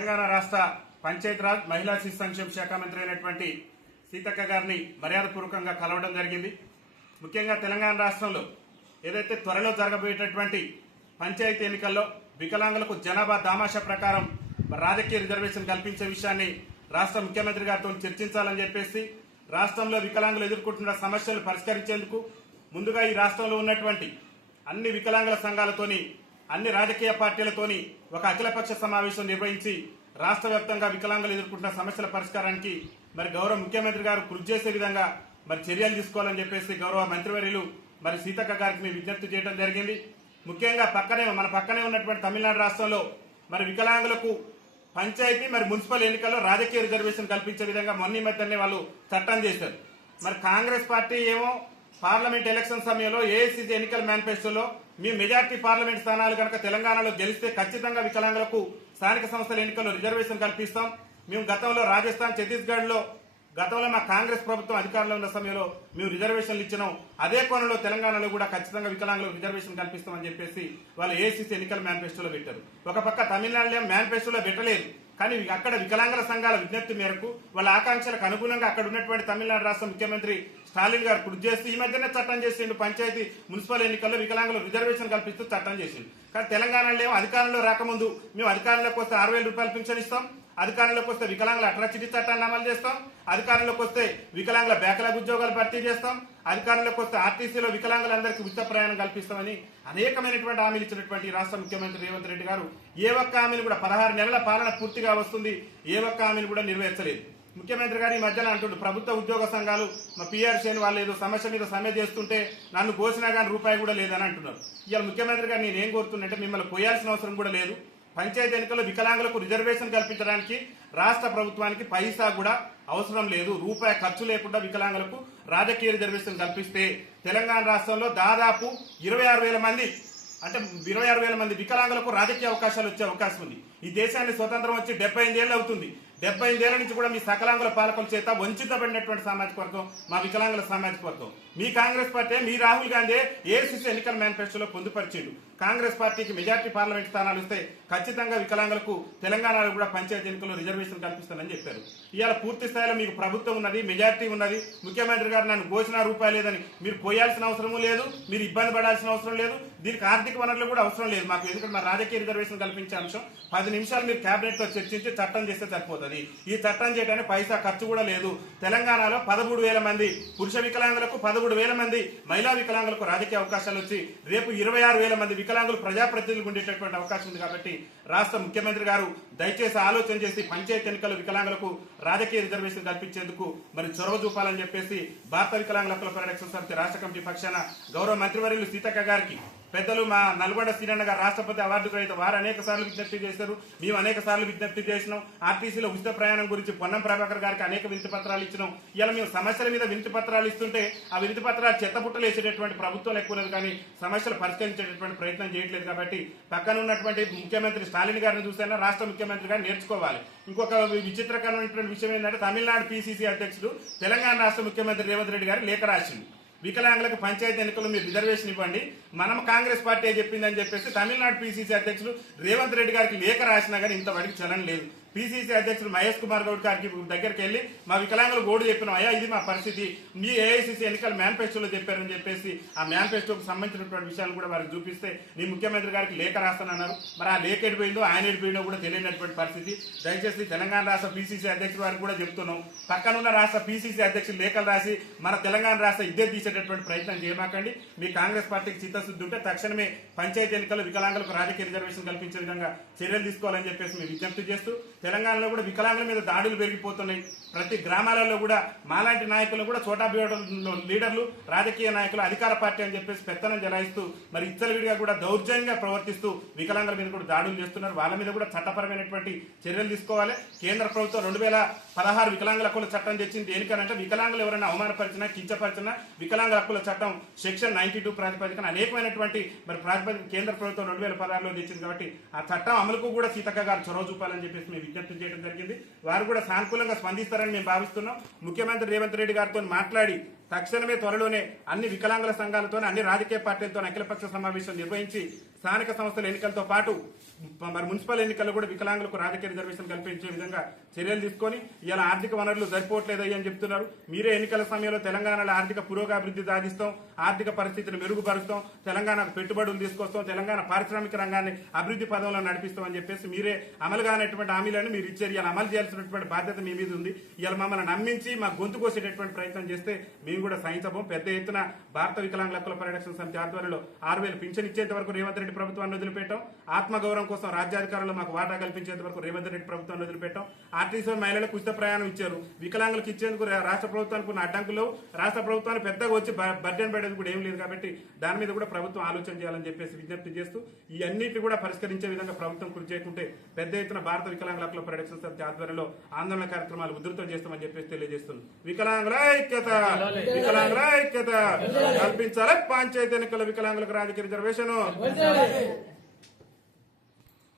తెలంగాణ రాష్ట్ర పంచాయతీరాజ్ మహిళా శిశు సంక్షేమ శాఖ మంత్రి అయినటువంటి సీతక్క గారిని మర్యాదపూర్వకంగా కలవడం జరిగింది. ముఖ్యంగా తెలంగాణ రాష్ట్రంలో ఏదైతే త్వరలో జరగబోయేటటువంటి పంచాయతీ ఎన్నికల్లో వికలాంగులకు జనాభా దామాషా ప్రకారం రాజకీయ రిజర్వేషన్ కల్పించే విషయాన్ని రాష్ట్ర ముఖ్యమంత్రి గారితో చర్చించాలని చెప్పేసి రాష్ట్రంలో వికలాంగులు ఎదుర్కొంటున్న సమస్యలు పరిష్కరించేందుకు ముందుగా ఈ రాష్ట్రంలో ఉన్నటువంటి అన్ని వికలాంగుల సంఘాలతోని అన్ని రాజకీయ పార్టీలతోని ఒక అఖిలపక్ష సమావేశం నిర్వహించి రాష్ట్ర వ్యాప్తంగా వికలాంగులు ఎదుర్కొంటున్న సమస్యల పరిష్కారానికి మరి గౌరవ ముఖ్యమంత్రి గారు కృషి చేసే విధంగా మరి చర్యలు తీసుకోవాలని చెప్పేసి గౌరవ మంత్రివర్యులు మరి సీతక్క గారికి మేము విజ్ఞప్తి చేయడం జరిగింది. ముఖ్యంగా పక్కనే మన పక్కనే ఉన్నటువంటి తమిళనాడు రాష్ట్రంలో మరి వికలాంగులకు పంచాయతీ మరి మున్సిపల్ ఎన్నికల్లో రాజకీయ రిజర్వేషన్ కల్పించే విధంగా మొన్న మధ్యనే వాళ్ళు చట్టం చేశారు. మరి కాంగ్రెస్ పార్టీ ఏమో పార్లమెంట్ ఎలక్షన్ సమయంలో ఏఐసీసీ ఎన్నికల మేనిఫెస్టోలో మీ మెజార్టీ పార్లమెంట్ స్థానాలు కనుక తెలంగాణలో గెలిస్తే ఖచ్చితంగా వికలాంగులకు స్థానిక సంస్థల ఎన్నికల్లో రిజర్వేషన్ కల్పిస్తాం. మేము గతంలో రాజస్థాన్ ఛత్తీస్గఢ్లో గతంలో మా కాంగ్రెస్ ప్రభుత్వం అధికారంలో ఉన్న సమయంలో మేము రిజర్వేషన్లు ఇచ్చినాం. అదే కోణంలో తెలంగాణలో కూడా ఖచ్చితంగా వికలాంగులకు రిజర్వేషన్ కల్పిస్తామని చెప్పేసి వాళ్ళు ఏసీసీ ఎన్నికల మేనిఫెస్టోలో పెట్టారు. ఒక పక్క తమిళనాడులో మేనిఫెస్టోలో పెట్టలేదు. కానీ అక్కడ వికలాంగుల సంఘాల విజ్ఞప్తి మేరకు వాళ్ళ ఆకాంక్షలకు అనుగుణంగా అక్కడ ఉన్నటువంటి తమిళనాడు రాష్ట్ర ముఖ్యమంత్రి స్టాలిన్ గారు కృషి చేస్తూ ఈ మధ్యనే చట్టం చేసిండు. పంచాయతీ మున్సిపల్ ఎన్నికల్లో వికలాంగులకు రిజర్వేషన్ కల్పిస్తూ చట్టం చేసిండు. కానీ తెలంగాణలో ఏమో అధికారంలో రాకముందు మేము అధికారంలోకి వస్తే ఆరు వేల రూపాయలు పింఛన్ ఇస్తాం. అధికారంలోకి వస్తే వికలాంగుల అట్రాసిటీ చట్టాన్ని అమలు చేస్తాం. అధికారంలోకి వస్తే వికలాంగుల బ్యాకలాగ్ ఉద్యోగాలు భర్తీ చేస్తాం అధికారంలోకి వస్తే ఆర్టీసీలో వికలాంగులందరికీ ఉచిత ప్రయాణం కల్పిస్తామని అనేకమైనటువంటి హామీలు ఇచ్చినటువంటి రాష్ట్ర ముఖ్యమంత్రి రేవంత్ రెడ్డి గారు. ఏ ఒక్క హామీని కూడా పదహారు నెలల పాలన పూర్తిగా వస్తుంది. ఏ ఒక్క హామీని కూడా నెరవేర్చలేదు. ముఖ్యమంత్రి గారు ఈ మధ్యన అంటుండు ప్రభుత్వ ఉద్యోగ సంఘాలు మా పీఆర్సీని వాళ్ళు ఏదో సమస్య మీద సమ్మె చేస్తుంటే నన్ను కోసినా కానీ రూపాయి కూడా లేదని అంటున్నారు. ఇవాళ ముఖ్యమంత్రి గారు నేను ఏం కోరుతున్నంటే మిమ్మల్ని పోయాల్సిన అవసరం కూడా లేదు. పంచాయతీ ఎన్నికల్లో వికలాంగులకు రిజర్వేషన్ కల్పించడానికి రాష్ట్ర ప్రభుత్వానికి పైసా కూడా అవసరం లేదు. రూపాయి ఖర్చు లేకుండా వికలాంగులకు రాజకీయ రిజర్వేషన్ కల్పిస్తే తెలంగాణ రాష్ట్రంలో దాదాపు ఇరవై ఆరు వేల మంది అంటే ఇరవై ఆరు వేల మంది వికలాంగులకు రాజకీయ అవకాశాలు వచ్చే అవకాశం ఉంది. ఈ దేశాన్ని స్వతంత్రం వచ్చి డెబ్బై ఎనిమిదేళ్ళు అవుతుంది. డెబ్బై ఎనిమిదేళ్ళ నుంచి కూడా మీ సకలాంగుల పాలకుల చేత వంచితపడినటువంటి సామాజిక వర్గం మా వికలాంగుల సామాజిక వర్గం. మీ కాంగ్రెస్ పార్టీ మీ రాహుల్ గాంధీ ఏసీసీ ఎన్నికల మేనిఫెస్టోలో పొందుపరిచిండు? కాంగ్రెస్ పార్టీకి మెజార్టీ పార్లమెంట్ స్థానాలు ఇస్తే ఖచ్చితంగా వికలాంగులకు తెలంగాణలో కూడా పంచాయతీ ఎన్నికల్లో రిజర్వేషన్ కల్పిస్తానని చెప్పారు. ఇవాళ పూర్తి స్థాయిలో మీకు ప్రభుత్వం ఉన్నది మెజార్టీ ఉన్నది. ముఖ్యమంత్రి గారు నన్ను ఘోషణ రూపాయలు లేదని మీరు పోయాల్సిన అవసరము లేదు మీరు ఇబ్బంది పడాల్సిన అవసరం లేదు. దీనికి ఆర్థిక వనరులు కూడా అవసరం లేదు మాకు. ఎందుకంటే మా రాజకీయ రిజర్వేషన్ కల్పించే అంశం పది నిమిషాలు మీరు క్యాబినెట్లో చర్చించి చట్టం చేస్తే సరిపోతుంది. ఈ చట్టం చేయడానికి పైసా ఖర్చు కూడా లేదు. తెలంగాణలో పదమూడు వేల మంది పురుష వికలాంగులకు పదమూడు వేల మంది మహిళా వికలాంగులకు రాజకీయ అవకాశాలు వచ్చి రేపు ఇరవై ఆరు వేల మంది వికలాంగులు ప్రజాప్రతినిధులు ఉండేటటువంటి అవకాశం ఉంది కాబట్టి రాష్ట్ర ముఖ్యమంత్రి గారు దయచేసి ఆలోచన చేసి పంచాయతీ ఎన్నికల వికలాంగులకు రాజకీయ రిజర్వేషన్ కల్పించేందుకు మరి చొరవ చూపాలని చెప్పేసి భారత వికలాంగుల హక్కుల పరిరక్షణ సమితి రాష్ట్ర కమిటీ పక్షాన గౌరవ మంత్రివర్యులు సీతక్క గారికి పెద్దలు మా నల్గొండ శ్రీరన్న గారు రాష్ట్రపతి అవార్డు గ్రహీత వారు అనేక సార్లు విజ్ఞప్తి చేశారు. మేము అనేక సార్లు విజ్ఞప్తి చేసినాం. ఆర్టీసీలో ఉచిత ప్రయాణం గురించి పొన్నం ప్రభాకర్ గారికి అనేక వినతి పత్రాలు ఇచ్చినాం. ఇలా మేము సమస్యల మీద వినతి పత్రాలు ఇస్తుంటే ఆ వినతి పత్రాలు చెత్తపుట్టలు వేసేటటువంటి ప్రభుత్వం ఎక్కువ లేదు కానీ సమస్యలు పరిష్కరించేటటువంటి ప్రయత్నం చేయట్లేదు కాబట్టి పక్కన ఉన్నటువంటి ముఖ్యమంత్రి స్టాలిన్ గారిని చూసైనా రాష్ట్ర ముఖ్యమంత్రి గారు నేర్చుకోవాలి. ఇంకొక విచిత్రకరమైనటువంటి విషయం ఏంటంటే తమిళనాడు పీసీసీ అధ్యక్షుడు తెలంగాణ రాష్ట్ర ముఖ్యమంత్రి రేవంత్ రెడ్డి గారు లేఖ రాసింది వికలాంగులకు పంచాయతీ ఎన్నికల్లో మీరు రిజర్వేషన్ ఇవ్వండి. మనం కాంగ్రెస్ పార్టీ చెప్పిందని చెప్పేసి తమిళనాడు పిసిసి అధ్యక్షులు రేవంత్ రెడ్డి గారికి లేఖ రాసినా కానీ ఇంతవరకు చలనం లేదు. పిసిసి అధ్యక్షుడు మహేష్ కుమార్ గౌడ్ గారికి దగ్గరికి వెళ్ళి మా వికలాంగులు గోడు చెప్పినాం అయ్యా ఇది మా పరిస్థితి. మీ ఏఐసిసి ఎన్నికల మేనిఫెస్టోలో చెప్పారని చెప్పేసి ఆ మేనిఫెస్టోకి సంబంధించినటువంటి విషయాలు కూడా వారికి చూపిస్తే నీ ముఖ్యమంత్రి గారికి లేఖ రాస్తానన్నారు మరి ఆ లేఖ ఎడిపోయిందో ఆయన ఎడిపోయిందో కూడా తెలియనటువంటి పరిస్థితి. దయచేసి తెలంగాణ రాష్ట్ర పిసిసి అధ్యక్షుడు వారికి కూడా చెప్తున్నాం. పక్కనున్న రాష్ట్ర పిసిసి అధ్యక్షులు లేఖలు రాసి మన తెలంగాణ రాష్ట్ర ఇద్దరు తీసేటటువంటి ప్రయత్నం చేయమాకండి. మీ కాంగ్రెస్ పార్టీకి చిత్తశుద్ధి ఉంటే తక్షణమే పంచాయతీ ఎన్నికల్లో వికలాంగులకు రాజకీయ రిజర్వేషన్ కల్పించే విధంగా చర్యలు తీసుకోవాలని చెప్పేసి మేము విజ్ఞప్తి చేస్తూ తెలంగాణలో కూడా వికలాంగుల మీద దాడులు పెరిగిపోతున్నాయి. ప్రతి గ్రామాలలో కూడా మాలాంటి నాయకులు కూడా చోటా బియ్యంలో లీడర్లు రాజకీయ నాయకులు అధికార పార్టీ అని చెప్పేసి పెత్తనం జలాయిస్తూ మరి ఇచ్చలవిడిగా కూడా దౌర్జన్యంగా ప్రవర్తిస్తూ వికలాంగుల మీద కూడా దాడులు చేస్తున్నారు. వాళ్ళ మీద కూడా చట్టపరమైనటువంటి చర్యలు తీసుకోవాలి. కేంద్ర ప్రభుత్వం రెండు వేల పదహారు వికలాంగుల హక్కుల చట్టం తెచ్చింది. దేనికనంటే వికలాంగులు ఎవరైనా అవమానపరిచినా కించపరిచినా వికలాంగుల హక్కుల చట్టం సెక్షన్ నైన్టీ టూ ప్రాతిపదికన అనేకమైనటువంటి మరి ప్రాతిపదిక కేంద్ర ప్రభుత్వం రెండు వేల పదహారులో తెచ్చింది కాబట్టి ఆ చట్టం అమలుకు కూడా సీతక్క గారు చొరవ చూపాలని చెప్పేసి మేము విజ్ఞప్తి చేయడం జరిగింది. వారు కూడా సానుకూలంగా స్పందిస్తారని మేము భావిస్తున్నాం. ముఖ్యమంత్రి రేవంత్ రెడ్డి గారితో మాట్లాడి తక్షణమే త్వరలోనే అన్ని వికలాంగుల సంఘాలతో అన్ని రాజకీయ పార్టీలతో అఖిలపక్ష సమావేశం నిర్వహించి స్థానిక సంస్థల ఎన్నికలతో పాటు మరి మున్సిపల్ ఎన్నికల్లో కూడా వికలాంగులకు రాజకీయ రిజర్వేషన్ కల్పించే విధంగా చర్యలు తీసుకొని ఇలా ఆర్థిక వనరులు సరిపోవట్లేదయ్యా అని చెప్తున్నారు. మీరే ఎన్నికల సమయంలో తెలంగాణలో ఆర్థిక పురోగాభివృద్ధి సాధిస్తాం ఆర్థిక పరిస్థితిని మెరుగుపరుస్తాం తెలంగాణకు పెట్టుబడులు తీసుకొస్తాం తెలంగాణ పారిశ్రామిక రంగాన్ని అభివృద్ధి పదంలో నడిపిస్తాం అని చెప్పేసి మీరే అమలు కానటువంటి హామీలను మీరు ఇచ్చారు. ఇలా అమలు చేయాల్సినటువంటి బాధ్యత మీ మీద ఉంది. ఇలా మమ్మల్ని నమ్మించి మా గొంతు కోసేటటువంటి ప్రయత్నం చేస్తే మేము కూడా సహించబోం. పెద్ద ఎత్తున భారత వికలాంగుల హక్కుల పరిరక్షణ సమితి ఆధ్వర్యంలో ఆరు వేలు పింఛన్ ఇచ్చేంత వరకు రేవంత్ రెడ్డి ప్రభుత్వాన్ని వదిలిపెట్టాం. ఆత్మగౌరవం కోసం రాజ్యాధికారులు మాకు వాటా కల్పించేంత వరకు రేవంత్ రెడ్డి ప్రభుత్వాన్ని వదిలిపెట్టాం. ఆర్టీసీ మహిళలకు ఉచిత ప్రయాణం ఇచ్చారు. వికలాంగులకు ఇచ్చేందుకు రాష్ట్ర ప్రభుత్వానికి ఉన్న అడ్డంకులు రాష్ట్ర ప్రభుత్వాన్ని పెద్దగా వచ్చి బడ్జెట్ పడేది కూడా ఏం లేదు కాబట్టి దాని మీద కూడా ప్రభుత్వం ఆలోచన చేయాలని చెప్పేసి విజ్ఞప్తి చేస్తూ ఈ కూడా పరిష్కరించే విధంగా ప్రభుత్వం కృషి చేయకుంటే పెద్ద ఎత్తున భారత వికలాంగుల హక్కుల పరిరక్షణ సమితి ఆధ్వర్యంలో ఆందోళన కార్యక్రమాలు ఉధృతం చేస్తామని చెప్పేసి తెలియజేస్తుంది వికలాంగుల ఐక్యత! వికలాంగుల ఐక్యత కల్పించాలి పంచాయతీ ఎన్నికల వికలాంగులకు రాజకీయ రిజర్వేషన్